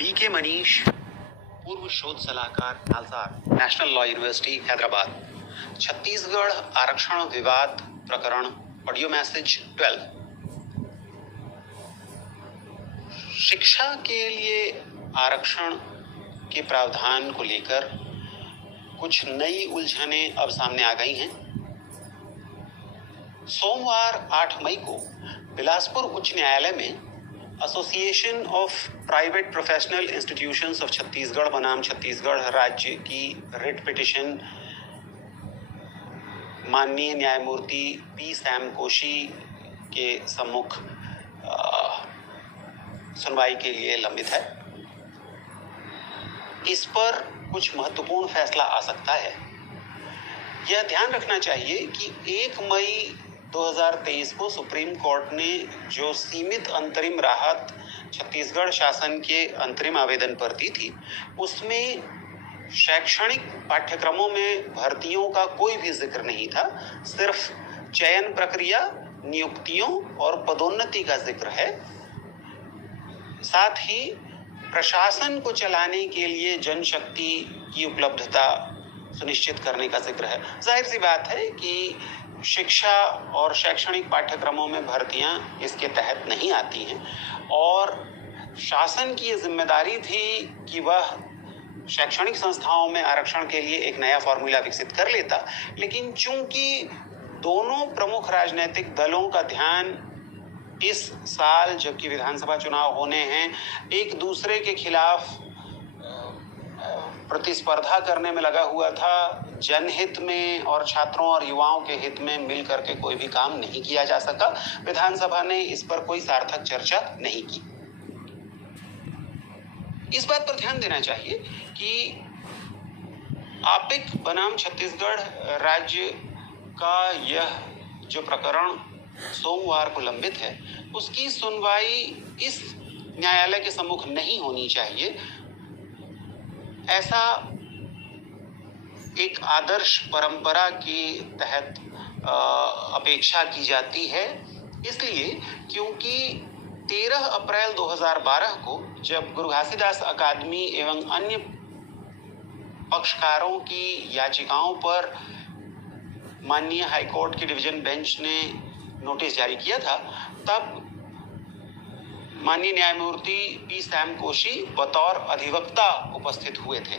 BK Manish, पूर्व शोध सलाहकार NALSAR, national law university Hyderabad. Chhattisgarh आरक्षण विवाद प्रकरण, ऑडियो मैसेज 12। शिक्षा के लिए आरक्षण के प्रावधान को लेकर कुछ नई उलझने अब सामने आ गई हैं। सोमवार 8 मई को बिलासपुर उच्च न्यायालय में association of private professional institutions of Chhattisgarh बनाम छत्तीसगढ़ राज्य की रिट पिटिशन माननीय न्यायमूर्ति पी सैम कोशी के सम्मुख सुनवाई के लिए लंबित है। इस पर कुछ महत्वपूर्ण फैसला आ सकता है। यह ध्यान रखना चाहिए कि 1 मई 2023 को सुप्रीम कोर्ट ने जो सीमित अंतरिम राहत छत्तीसगढ़ शासन के अंतरिम आवेदन पर दी थी, उसमें शैक्षणिक पाठ्यक्रमों में भर्तियों का कोई भी जिक्र नहीं था। सिर्फ चयन प्रक्रिया, नियुक्तियों और पदोन्नति का जिक्र है। साथ ही प्रशासन को चलाने के लिए जनशक्ति की उपलब्धता सुनिश्चित करने का जिक्र है। जाहिर सी बात है कि शिक्षा और शैक्षणिक पाठ्यक्रमों में भर्तियां इसके तहत नहीं आती हैं और शासन की ये जिम्मेदारी थी कि वह शैक्षणिक संस्थाओं में आरक्षण के लिए एक नया फॉर्मूला विकसित कर लेता। लेकिन चूंकि दोनों प्रमुख राजनीतिक दलों का ध्यान इस साल, जबकि विधानसभा चुनाव होने हैं, एक दूसरे के खिलाफ प्रतिस्पर्धा करने में लगा हुआ था, जनहित में और छात्रों और युवाओं के हित में मिल करके कोई भी काम नहीं किया जा सका। विधानसभा ने इस पर कोई सार्थक चर्चा नहीं की। इस बात पर ध्यान देना चाहिए कि आपिक बनाम छत्तीसगढ़ राज्य का यह जो प्रकरण सोमवार को लंबित है, उसकी सुनवाई इस न्यायालय के सम्मुख नहीं होनी चाहिए। ऐसा एक आदर्श परंपरा के तहत अपेक्षा की जाती है, इसलिए क्योंकि 13 अप्रैल 2012 को जब गुरु घासीदास अकादमी एवं अन्य पक्षकारों की याचिकाओं पर माननीय हाईकोर्ट की डिवीजन बेंच ने नोटिस जारी किया था, तब माननीय न्यायमूर्ति पी सैम कोशी बतौर अधिवक्ता उपस्थित हुए थे।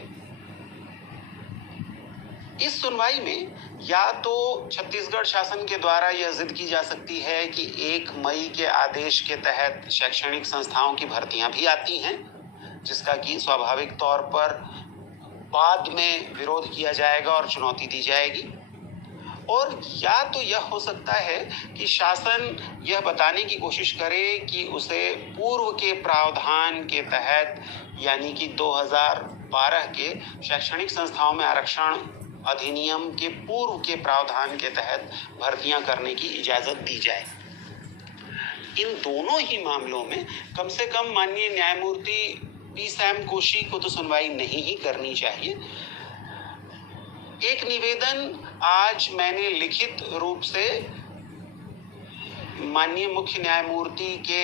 इस सुनवाई में या तो छत्तीसगढ़ शासन के द्वारा यह जिद की जा सकती है कि 1 मई के आदेश के तहत शैक्षणिक संस्थाओं की भर्तियां भी आती हैं, जिसका कि स्वाभाविक तौर पर बाद में विरोध किया जाएगा और चुनौती दी जाएगी। और या तो यह हो सकता है कि शासन यह बताने की कोशिश करे कि उसे पूर्व के प्रावधान के तहत, यानी कि 2012 के शैक्षणिक संस्थाओं में आरक्षण अधिनियम के पूर्व के प्रावधान के तहत भर्तियां करने की इजाजत दी जाए। इन दोनों ही मामलों में कम से कम माननीय न्यायमूर्ति पी सैम कोशी को तो सुनवाई नहीं ही करनी चाहिए। एक निवेदन आज मैंने लिखित रूप से माननीय मुख्य न्यायमूर्ति के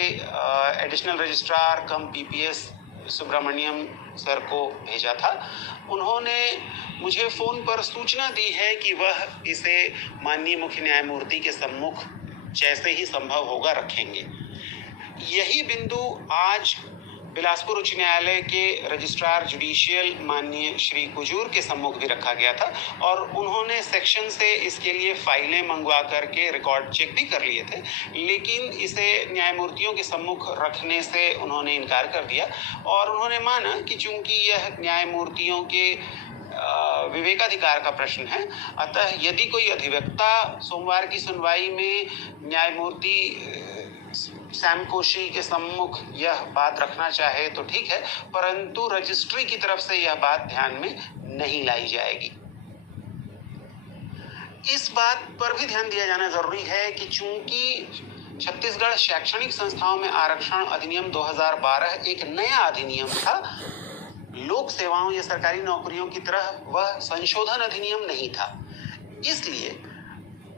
एडिशनल रजिस्ट्रार कम पीपीएस सुब्रमण्यम सर को भेजा था। उन्होंने मुझे फोन पर सूचना दी है कि वह इसे माननीय मुख्य न्यायमूर्ति के सम्मुख जैसे ही संभव होगा रखेंगे। यही बिंदु आज बिलासपुर उच्च न्यायालय के रजिस्ट्रार जुडिशियल माननीय श्री कुजूर के सम्मुख भी रखा गया था और उन्होंने सेक्शन से इसके लिए फाइलें मंगवा करके रिकॉर्ड चेक भी कर लिए थे, लेकिन इसे न्यायमूर्तियों के सम्मुख रखने से उन्होंने इनकार कर दिया और उन्होंने माना कि चूंकि यह न्यायमूर्तियों के विवेकाधिकार का प्रश्न है, अतः यदि कोई अधिवक्ता सोमवार की सुनवाई में न्यायमूर्ति सैम कोशी के सम्मुख यह बात रखना चाहे तो ठीक है, परंतु रजिस्ट्री की तरफ से यह बात ध्यान में नहीं लाई जाएगी। इस बात पर भी ध्यान दिया जाना जरूरी है कि चूंकि छत्तीसगढ़ शैक्षणिक संस्थाओं में आरक्षण अधिनियम 2012 एक नया अधिनियम था, लोक सेवाओं या सरकारी नौकरियों की तरह वह संशोधन अधिनियम नहीं था, इसलिए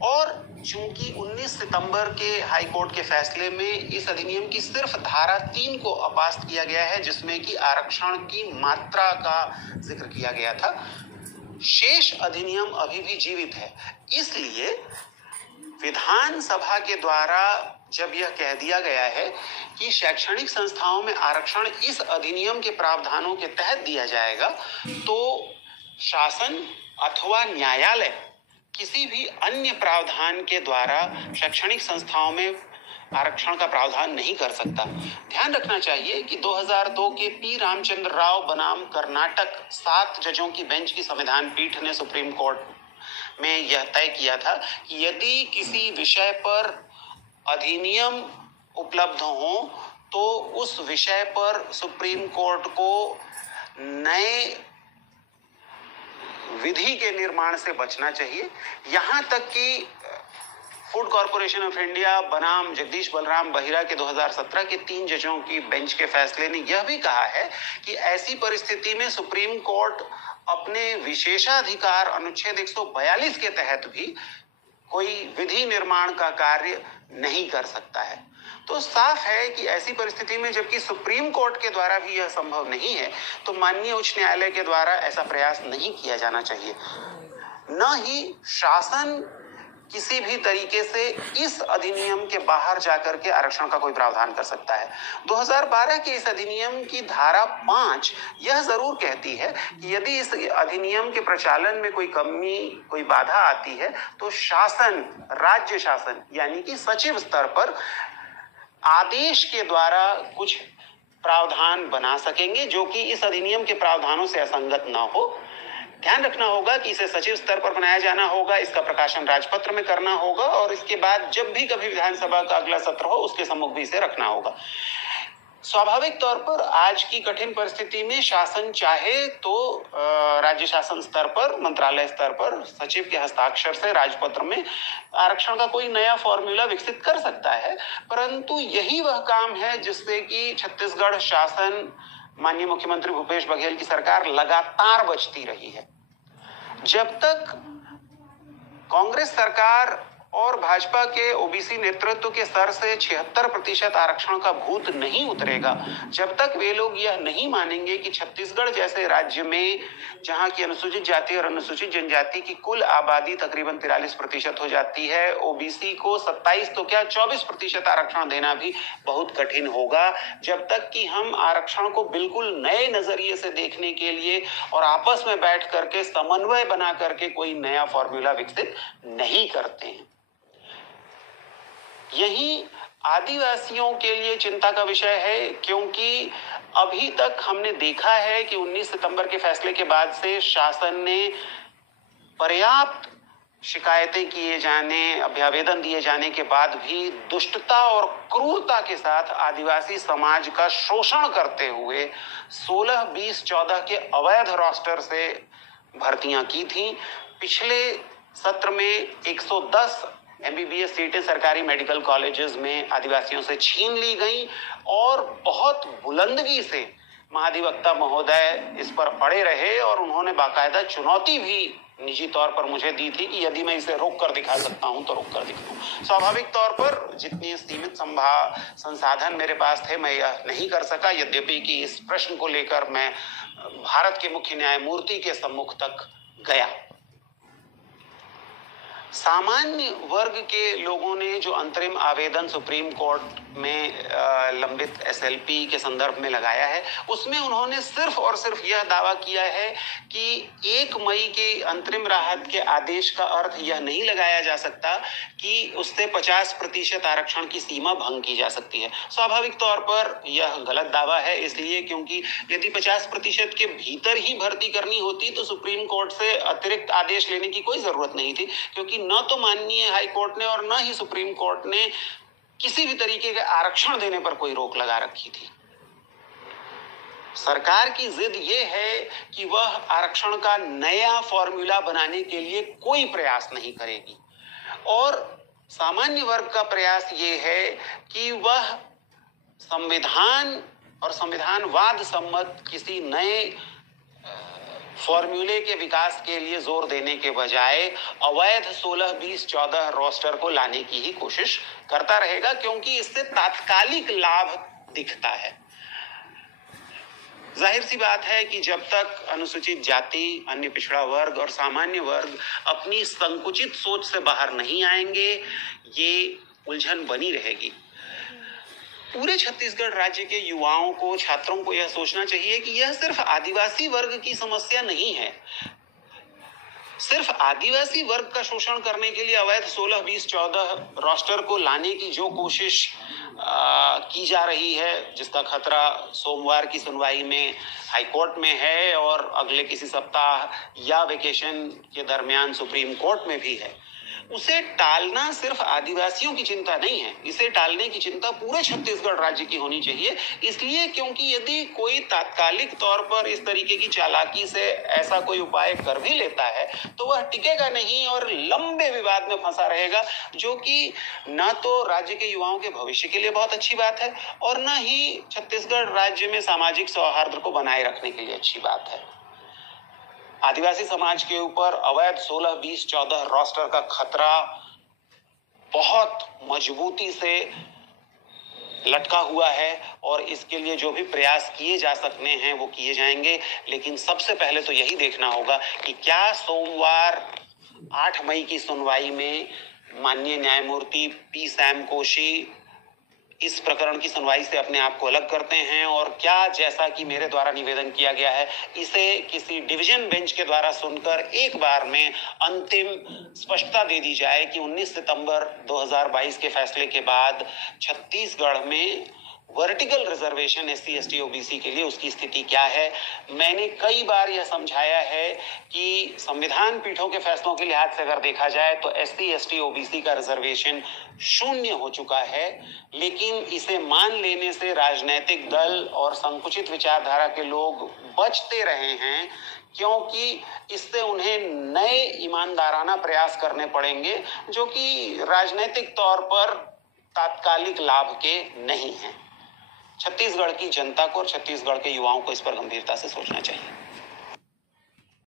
और चूंकि 19 सितंबर के हाई कोर्ट के फैसले में इस अधिनियम की सिर्फ धारा 3 को अपास्त किया गया है, जिसमें कि आरक्षण की मात्रा का जिक्र किया गया था, शेष अधिनियम अभी भी जीवित है। इसलिए विधानसभा के द्वारा जब यह कह दिया गया है कि शैक्षणिक संस्थाओं में आरक्षण इस अधिनियम के प्रावधानों के तहत दिया जाएगा, तो शासन अथवा न्यायालय किसी भी अन्य प्रावधान के द्वारा शैक्षणिक संस्थाओं में आरक्षण का प्रावधान नहीं कर सकता। ध्यान रखना चाहिए कि 2002 के पी रामचंद्र राव बनाम कर्नाटक 7 जजों की बेंच की संविधान पीठ ने सुप्रीम कोर्ट में यह तय किया था कि यदि किसी विषय पर अधिनियम उपलब्ध हो तो उस विषय पर सुप्रीम कोर्ट को नए विधि के निर्माण से बचना चाहिए। यहां तक कि फूड कॉर्पोरेशन ऑफ इंडिया बनाम जगदीश बलराम बहिरा के 2017 के 3 जजों की बेंच के फैसले ने यह भी कहा है कि ऐसी परिस्थिति में सुप्रीम कोर्ट अपने विशेषाधिकार अनुच्छेद 142 के तहत भी कोई विधि निर्माण का कार्य नहीं कर सकता है। तो साफ है कि ऐसी परिस्थिति में जबकि सुप्रीम कोर्ट के द्वारा भी यह संभव नहीं है, तो माननीय उच्च न्यायालय के द्वारा ऐसा प्रयास नहीं किया जाना चाहिए। न ही शासन किसी भी तरीके से इस अधिनियम के बाहर जाकर के आरक्षण का कोई प्रावधान कर सकता है। 2012 के इस अधिनियम की धारा 5 यह जरूर कहती है कि यदि इस अधिनियम के प्रचालन में कोई कमी, कोई बाधा आती है, तो शासन, राज्य शासन यानी कि सचिव स्तर पर आदेश के द्वारा कुछ प्रावधान बना सकेंगे जो कि इस अधिनियम के प्रावधानों से असंगत ना हो। ध्यान रखना होगा कि इसे सचिव स्तर पर बनाया जाना होगा, इसका प्रकाशन राजपत्र में करना होगा और इसके बाद जब भी कभी विधानसभा का अगला सत्र हो उसके सम्मुख भी इसे रखना होगा। स्वाभाविक तौर पर आज की कठिन परिस्थिति में शासन चाहे तो राज्य शासन स्तर पर, मंत्रालय स्तर पर सचिव के हस्ताक्षर से राजपत्र में आरक्षण का कोई नया फॉर्मूला विकसित कर सकता है, परंतु यही वह काम है जिससे कि छत्तीसगढ़ शासन, माननीय मुख्यमंत्री भूपेश बघेल की सरकार लगातार बचती रही है। जब तक कांग्रेस सरकार और भाजपा के ओबीसी नेतृत्व के स्तर से 76% आरक्षण का भूत नहीं उतरेगा, जब तक वे लोग यह नहीं मानेंगे कि छत्तीसगढ़ जैसे राज्य में जहां की अनुसूचित जाति और अनुसूचित जनजाति की कुल आबादी तकरीबन 43% हो जाती है, ओबीसी को 27 तो क्या 24% आरक्षण देना भी बहुत कठिन होगा। जब तक कि हम आरक्षण को बिल्कुल नए नजरिए से देखने के लिए और आपस में बैठ करके समन्वय बना करके कोई नया फॉर्मूला विकसित नहीं करते हैं। यही आदिवासियों के लिए चिंता का विषय है, क्योंकि अभी तक हमने देखा है कि 19 सितंबर के फैसले के बाद से शासन ने पर्याप्त शिकायतें किए जाने, अभ्यावेदन दिए जाने के बाद भी दुष्टता और क्रूरता के साथ आदिवासी समाज का शोषण करते हुए 16, 20, 14 के अवैध रोस्टर से भर्तियां की थी। पिछले सत्र में 110 एमबीबीएस सीटें सरकारी मेडिकल कॉलेजेस में आदिवासियों से छीन ली गई और बहुत बुलंदगी से महाधिवक्ता महोदय इस पर अड़े रहे और उन्होंने बाकायदा चुनौती भी निजी तौर पर मुझे दी थी कि यदि मैं इसे रोक कर दिखा सकता हूं तो रोक कर दिखाऊं। स्वाभाविक तौर पर जितनी सीमित संसाधन मेरे पास थे मैं यह नहीं कर सका, यद्यपि कि इस प्रश्न को लेकर मैं भारत के मुख्य न्यायमूर्ति के सम्मुख तक गया। सामान्य वर्ग के लोगों ने जो अंतरिम आवेदन सुप्रीम कोर्ट में लंबित एसएलपी के संदर्भ में लगाया है, उसमें उन्होंने सिर्फ और सिर्फ यह दावा किया है कि 1 मई के अंतरिम राहत के आदेश का अर्थ यह नहीं लगाया जा सकता कि उससे 50% आरक्षण की सीमा भंग की जा सकती है। स्वाभाविक तौर पर यह गलत दावा है, इसलिए क्योंकि यदि 50% के भीतर ही भर्ती करनी होती तो सुप्रीम कोर्ट से अतिरिक्त आदेश लेने की कोई जरूरत नहीं थी, क्योंकि न तो माननीय हाई कोर्ट ने और न ही सुप्रीम कोर्ट ने किसी भी तरीके के आरक्षण देने पर कोई रोक लगा रखी थी। सरकार की जिद ये है कि वह आरक्षण का नया फॉर्मूला बनाने के लिए कोई प्रयास नहीं करेगी और सामान्य वर्ग का प्रयास ये है कि वह संविधान और संविधानवाद सम्मत किसी नए फॉर्मूले के विकास के लिए जोर देने के बजाय अवैध 16, 20, 14 रोस्टर को लाने की ही कोशिश करता रहेगा, क्योंकि इससे तात्कालिक लाभ दिखता है। जाहिर सी बात है कि जब तक अनुसूचित जाति, अन्य पिछड़ा वर्ग और सामान्य वर्ग अपनी संकुचित सोच से बाहर नहीं आएंगे, ये उलझन बनी रहेगी। पूरे छत्तीसगढ़ राज्य के युवाओं को, छात्रों को यह सोचना चाहिए कि यह सिर्फ आदिवासी वर्ग की समस्या नहीं है। सिर्फ आदिवासी वर्ग का शोषण करने के लिए अवैध 16, 20, 14 रोस्टर को लाने की जो कोशिश की जा रही है, जिसका खतरा सोमवार की सुनवाई में हाईकोर्ट में है और अगले किसी सप्ताह या वेकेशन के दरमियान सुप्रीम कोर्ट में भी है, उसे टालना सिर्फ आदिवासियों की चिंता नहीं है। इसे टालने की चिंता पूरे छत्तीसगढ़ राज्य की होनी चाहिए। इसलिए क्योंकि यदि कोई तात्कालिक तौर पर इस तरीके की चालाकी से ऐसा कोई उपाय कर भी लेता है तो वह टिकेगा नहीं और लंबे विवाद में फंसा रहेगा, जो कि न तो राज्य के युवाओं के भविष्य के लिए बहुत अच्छी बात है और न ही छत्तीसगढ़ राज्य में सामाजिक सौहार्द को बनाए रखने के लिए अच्छी बात है। आदिवासी समाज के ऊपर अवैध 16, 20, 14 रोस्टर का खतरा बहुत मजबूती से लटका हुआ है और इसके लिए जो भी प्रयास किए जा सकते हैं वो किए जाएंगे। लेकिन सबसे पहले तो यही देखना होगा कि क्या सोमवार 8 मई की सुनवाई में माननीय न्यायमूर्ति पी सैम कोशी इस प्रकरण की सुनवाई से अपने आप को अलग करते हैं, और क्या, जैसा कि मेरे द्वारा निवेदन किया गया है, इसे किसी डिवीजन बेंच के द्वारा सुनकर एक बार में अंतिम स्पष्टता दे दी जाए कि 19 सितंबर 2022 के फैसले के बाद छत्तीसगढ़ में vertical reservation SC, ST, OBC के लिए उसकी स्थिति क्या है। मैंने कई बार यह समझाया है कि संविधान पीठों के फैसलों के लिहाज से अगर देखा जाए तो SC, ST, OBC का रिजर्वेशन 0 हो चुका है, लेकिन इसे मान लेने से राजनीतिक दल और संकुचित विचारधारा के लोग बचते रहे हैं, क्योंकि इससे उन्हें नए ईमानदाराना प्रयास करने पड़ेंगे जो कि राजनीतिक तौर पर तात्कालिक लाभ के नहीं हैं। छत्तीसगढ़ की जनता को और छत्तीसगढ़ के युवाओं को इस पर गंभीरता से सोचना चाहिए।